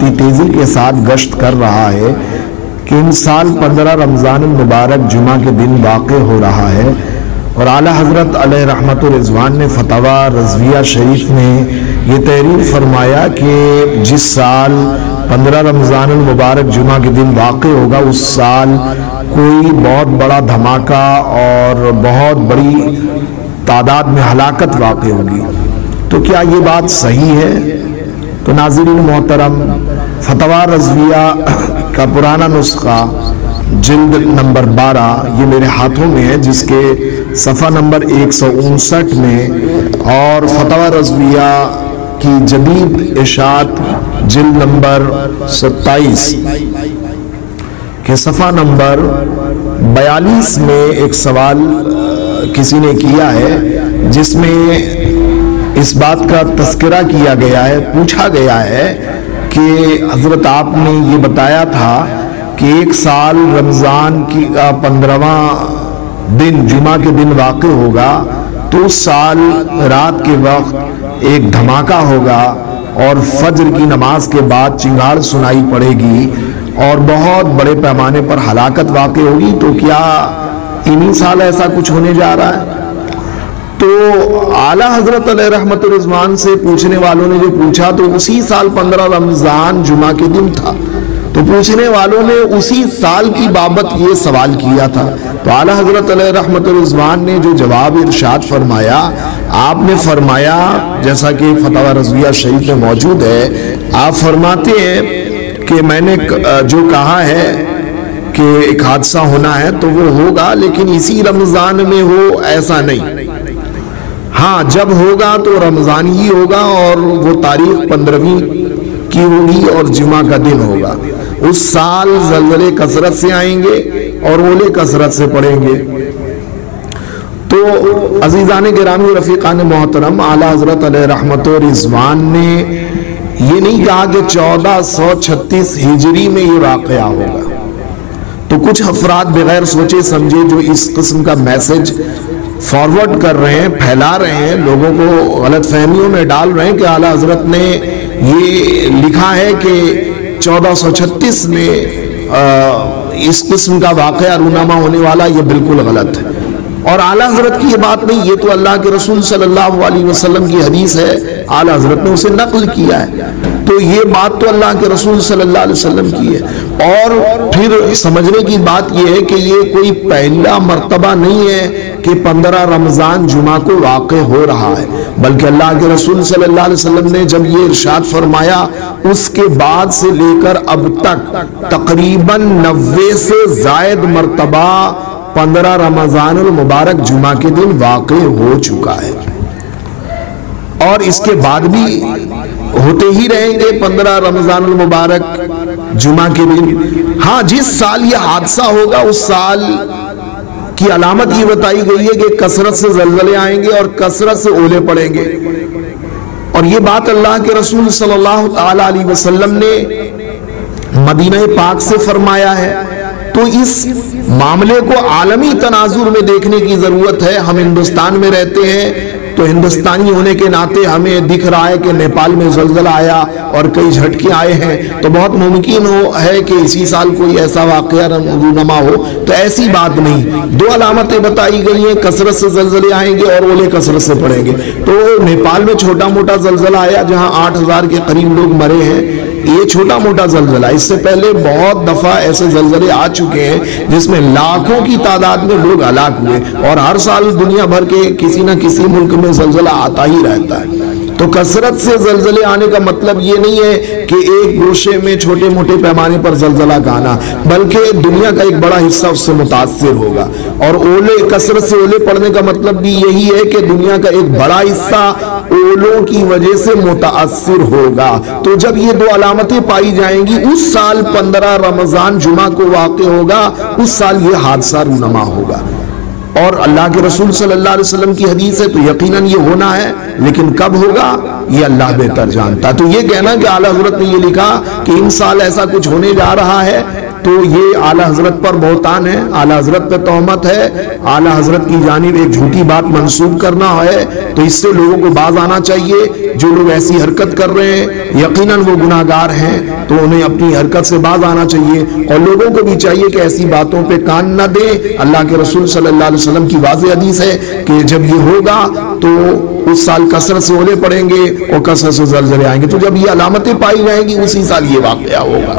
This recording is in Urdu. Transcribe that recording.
اتنی تیزی کے ساتھ گشت کر رہا ہے کہ ان سال 15 رمضان المبارک جمعہ کے دن واقع ہو رہا ہے۔ اور اعلیٰ حضرت علیہ رحمت و رضوان نے فتاوی رضویہ شریف میں یہ تحریر فرمایا کہ جس سال 15 رمضان المبارک جمعہ کے دن واقع ہوگا اس سال کوئی بہت بڑا دھماکہ اور بہت بڑی تعداد میں ہلاکت واقع ہوگی۔ تو کیا یہ بات صحیح ہے؟ تو ناظرین محترم، فتاوی رضویہ کا پرانا نسخہ جلد نمبر 12 یہ میرے ہاتھوں میں ہے، جس کے صفحہ نمبر 159 میں، اور فتاوی رضویہ کی جدید اشاعت جلد نمبر 27 کے صفحہ نمبر 42 میں ایک سوال کسی نے کیا ہے، جس میں اس بات کا تذکرہ کیا گیا ہے، پوچھا گیا ہے کہ حضرت آپ نے یہ بتایا تھا کہ ایک سال رمضان کی 15واں دن جمعہ کے دن واقع ہوگا تو اس سال رات کے وقت ایک دھماکہ ہوگا اور فجر کی نماز کے بعد چنگھاڑ سنائی پڑے گی اور بہت بڑے پیمانے پر ہلاکت واقع ہوگی۔ تو کیا انہی سال ایسا کچھ ہونے جا رہا ہے؟ تو اعلیٰ حضرت علیہ رحمت الرضوان سے پوچھنے والوں نے جو پوچھا تو اسی سال 15 رمضان جمعہ کے دن تھا، تو پوچھنے والوں نے اسی سال کی بابت یہ سوال کیا تھا۔ تو اعلیٰ حضرت علیہ رحمت الرضوان نے جو جواب ارشاد فرمایا، آپ نے فرمایا، جیسا کہ فتاوی رضویہ شریف میں موجود ہے، آپ فرماتے ہیں کہ میں نے جو کہا ہے کہ ایک حادثہ ہونا ہے تو وہ ہوگا، لیکن اسی رمضان میں ہو ایسا نہیں۔ ہاں، جب ہوگا تو رمضان ہی ہوگا اور وہ تاریخ 15ویں کی ہوگی اور جمعہ کا دن ہوگا۔ اس سال زلزلے کثرت سے آئیں گے اور اولے کثرت سے پڑیں گے۔ تو عزیزان گرامی رفیقان محترم، اعلیٰ حضرت علیہ رحمت و رضوان نے یہ نہیں کہا کہ 1436 ہجری میں یہ واقعہ ہوگا۔ تو کچھ افراد بغیر سوچے سمجھے جو اس قسم کا میسج فارورڈ کر رہے ہیں، پھیلا رہے ہیں، لوگوں کو غلط فہمیوں میں ڈال رہے ہیں کہ اعلیٰ حضرت نے یہ لکھا ہے کہ 1436 میں اس قسم کا واقعہ رونما ہونے والا، یہ بالکل غلط ہے۔ اور اعلیٰ حضرت کی یہ بات نہیں، یہ تو اللہ کے رسول صلی اللہ علیہ وسلم کی حدیث ہے، اعلیٰ حضرت نے اسے نقل کیا ہے، تو یہ بات تو اللہ کے رسول صلی اللہ علیہ وسلم کی ہے۔ اور پھر سمجھنے کی بات یہ ہے کہ یہ کوئی پہلا مرتبہ نہیں ہے کہ 15 رمضان جمعہ کو واقع ہو رہا ہے، بلکہ اللہ کے رسول صلی اللہ علیہ وسلم نے جب یہ ارشاد فرمایا اس کے بعد سے لے کر اب تک تقریباً 90 سے زائد مرتبہ 15 رمضان المبارک جمعہ کے دن واقع ہو چکا ہے، اور اس کے بعد بھی ہوتے ہی رہیں گے 15 رمضان المبارک جمعہ کے دن۔ ہاں، جس سال یہ حادثہ ہوگا اس سال کی علامت یہ بتائی گئی ہے کہ کثرت سے زلزلے آئیں گے اور کثرت سے اولے پڑیں گے، اور یہ بات اللہ کے رسول صلی اللہ علیہ وسلم نے مدینہ پاک سے فرمایا ہے۔ تو اس معاملے کو عالمی تناظر میں دیکھنے کی ضرورت ہے۔ ہم ہندوستان میں رہتے ہیں تو ہندوستانی ہونے کے ناطے ہمیں دکھ رہا ہے کہ نیپال میں زلزلہ آیا اور کئی جھٹکے آئے ہیں، تو بہت ممکن ہے کہ اسی سال کوئی ایسا واقعہ رونما ہو۔ تو ایسی بات نہیں، دو علامتیں بتائی گئی ہیں، کثرت سے زلزلے آئیں گے اور اولے کثرت سے پڑیں گے۔ تو نیپال میں چھوٹا موٹا زلزلہ آیا جہاں 8000 کے قریب لوگ مرے ہیں، یہ چھوٹا موٹا زلزلہ۔ اس سے پہلے بہت دفعہ ایسے زلزلے آ چکے ہیں جس میں لاکھوں کی تعداد میں لوگ ہلاک ہوئے، اور ہر سال دنیا بھر کے کسی نہ کسی ملک میں زلزلہ آتا ہی رہتا ہے۔ تو کثرت سے زلزلے آنے کا مطلب یہ نہیں ہے کہ ایک گوشے میں چھوٹے موٹے پیمانے پر زلزلہ کا آنا، بلکہ دنیا کا ایک بڑا حصہ اس سے متاثر ہوگا۔ اور اولے، کثرت سے اولے پڑنے کا مطلب بھی یہی ہے کہ دنیا کا ایک بڑا حصہ اولوں کی وجہ سے متاثر ہوگا۔ تو جب یہ دو علامتیں پائی جائیں گی، اس سال 15 رمضان جمعہ کو واقع ہوگا، اس سال یہ حادثہ رونما ہوگا، اور اللہ کے رسول صلی اللہ علیہ وسلم کی حدیث ہے تو یقیناً یہ ہونا ہے، لیکن کب ہوگا یہ اللہ بہتر جانتا۔ تو یہ کہنا کہ اعلیٰ حضرت نے یہ لکھا کہ ان سال ایسا کچھ ہونے جا رہا ہے، تو یہ اعلیٰ حضرت پر بہتان ہے، اعلیٰ حضرت پہ تہمت ہے، اعلیٰ حضرت کی جانب ایک جھوٹی بات منسوب کرنا ہے، تو اس سے لوگوں کو باز آنا چاہیے۔ جو لوگ ایسی حرکت کر رہے ہیں یقیناً وہ گناہ گار ہیں، تو انہیں اپنی حرکت سے باز آنا چاہیے، اور لوگوں کو بھی چاہیے کہ ایسی باتوں پہ کان نہ دیں۔ اللہ کے رسول صلی اللہ علیہ وسلم کی واضح حدیث ہے کہ جب یہ ہوگا تو اس سال کثرت سے اولے پڑیں گے اور کثرت سے زلزلے آئیں گے، تو جب یہ علامتیں پائی جائیں گی اسی سال یہ واقعہ ہوگا۔